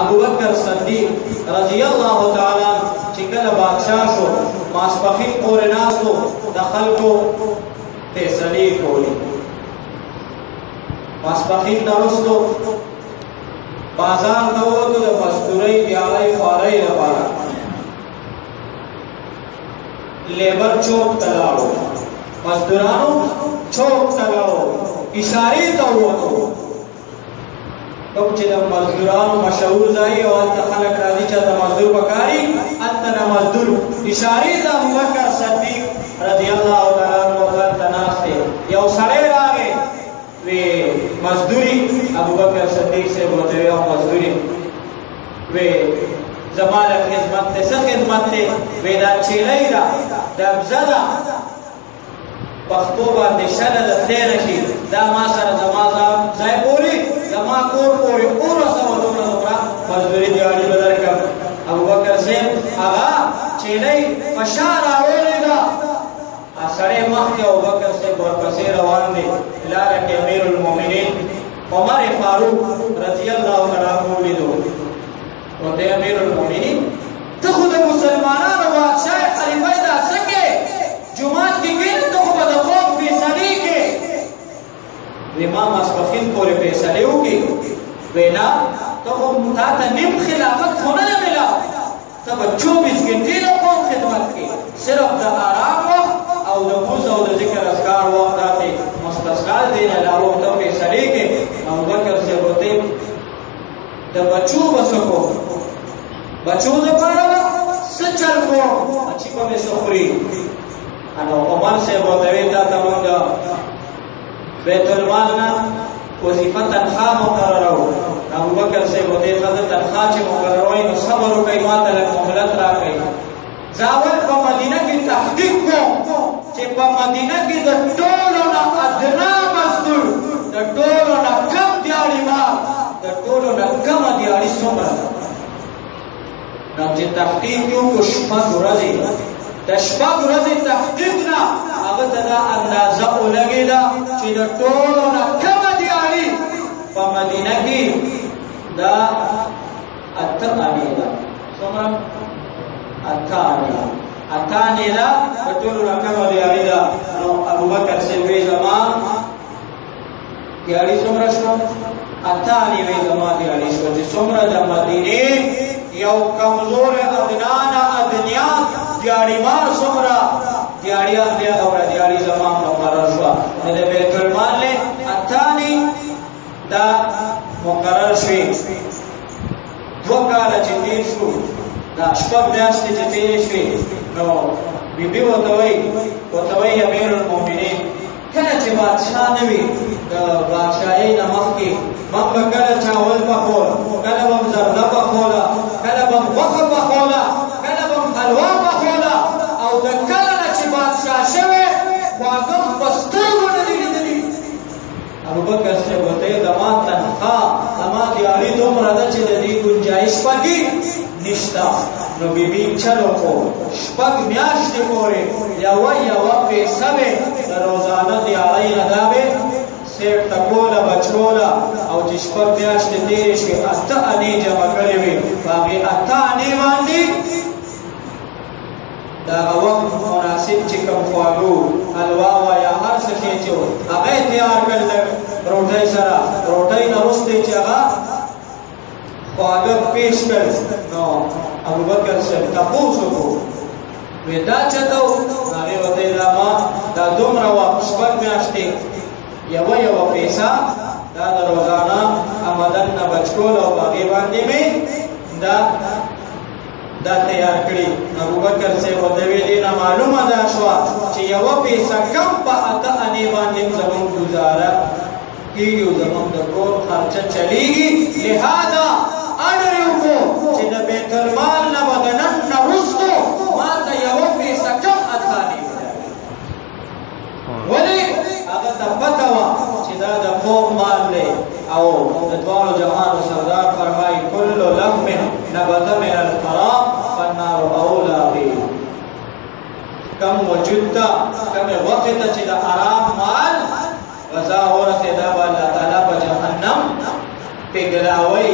ابو بکر صدیق رضی الله تعالی چې کله بادشاہ شو ماسپخین پورې ناستو د خلکو فیصلې کولې ماسپخین نه وروستو بازار ته ووتو د مزدورۍ دیاړۍ خوارۍ لپاره لیبر چوک ته لاړو مزدورانو چوک ته لاړو اشارې ته ووتو کوم چې د مزدورانو مشهور ځای او هلته خلک راځي چې د مزدور پکاري هلته نه مزدور اشارې د ابوبکر صدیق رضی الله تعالی عنه هلته ناست دی یو سړی راغی وی مزدوري ابوبکر صدیق صاحب ورته وی مزدوري وی زما له خدمت ته څه خدمت دی وی دا چیلۍ ده دا بزه ده پښتو باندې شله د تېره شي دا ما سره زما ځای پورې زما کور پورې ورسوه دومره دومره مزدوري دیواړي به درکړم ابوبکر صاحب هغه چیلۍ په شا راوړې ده سړی مخکې ابوبکر صاحب ورپسې روان دی لاره کې امیر المؤمنین عمر فاروق رضی الله تعالی عنه ولیدو ورته امیر المؤمنین ته خو د مسلمانانو بادشاه خلیفه دا څه کې جومات کې کښېنې ته خو به د قوم فیصلې کې وی ما ماسپښین پورې فیصلې وکړي وی نه ته خو تا ته نیم خلافت خو نه ده میلاو ته به 24 ګنټې د قوم خدمت کې صرف د آرام وخت او د مونځ او د ذکر اذکار وخت داسې مستثنا دی نه علاوه ته فیصلې کې ابوبکر صاحب ورته د بچو به څه کوم بچو دپاره به څه چل کوم بچي به مې څه خوري نو عمر صاحب ورته ویل تا ته مونږ بیت المال نه وظیفه تنخواه مقرروو ابوبکر صاحب ورته ویل ښه تنخواه چې مقرروئ نو صبر وکئ ما ته لږ مهلت راکئ زه اول په مدینه کې تحقیق کوم چې په مدینه کې د ټولو نه ادنا مزدور د ټولو نه کم دیاړي مال د ټولو نه کمه دیاړي څومره ده نو چې تحقیق یې وکړو شپږ ورځې د شپږ ورځې تحقیق نه هغه ته دا اندازه ولګېده چې د ټولو نه کمه دیاړي په مدینه کې دا 8 انې ده څومره 8 انې ده د ټولو نه کمه دیاړي ده نو ابوبکر صاحب وی زما دیاړي څومره شوه 8 انې وی زما دیاړي شوه چې څومره د مدینې یو کمزور ادنانه ادنیان دیاړي مال څومره دیاړي اخلي هغه دیاړي زما مقرر شوه نو د بیت المال نه 8 انې دا مقرر شوې 2 کاله چې تېر شو دا شپږ میاشتې چې تېرې شوې نو بیبي ورته وایي امیر المؤمنین کله چې بادشاه نه وي د بادشاهۍ نه مخکې موږ به کله چاول پخوله کله به م زرده پخوله کله به م غوښه پخوله کله به م حلوا پخوله او د کله نه چې بادشاه شوی خواږه م په سترګو نه دي لیدلي ابوبکر صاحب ورته ویل زما تنخواه زما دیاړي دومره ده چې د دې ګنجایش پکې نشته نو بیبي چلو کو شپږ میاشتې پورې یوه پیسه مې د روزانه دیاړۍ نه دا مې سیټ ته کوله بچوله او چې شپږ میاشتې تېرې شوې 8 انې جمع کړې وې په هغې 8 انې باندې د هغه وخت مناسب چې کوم خواږه حلوا وه یا هر څه شی چې و هغه یې تیار کړل د روټۍ سره روټۍ نه وروسته چې هغه خواږه پیش کړل نو ابوبکر صاحب تپوس وکړو وی دا چېرته و هغې ورته ویل ما دا دومره وه شپږ میاشتې یوه پیسه دا د روزانه آمدن نه بچ کول او په هغې باندې مې دا تیار کړي ابوبکر صاحب ورته ویل دې نه معلومه دا شوه چې یوه پیسه کم په 8 انې باندې زموږ ګزاره کېږي او زموږ د کور خرچه چلیږي لهذا اډر یې وکړو چې د بیت المال نه به د نن نه وروستو ما ته یوه پیسه کم 8 انې ولې هغه ته پته وه چې دا د قوم مال دی او د دواړو جهانو سردار فرمایي کل لحم نبت من الحرام فالنار اولی به کم وجود ته کم وخت ته چې د حرام مال غذا ورسېده به الله تعالی په جهنم پګلاوي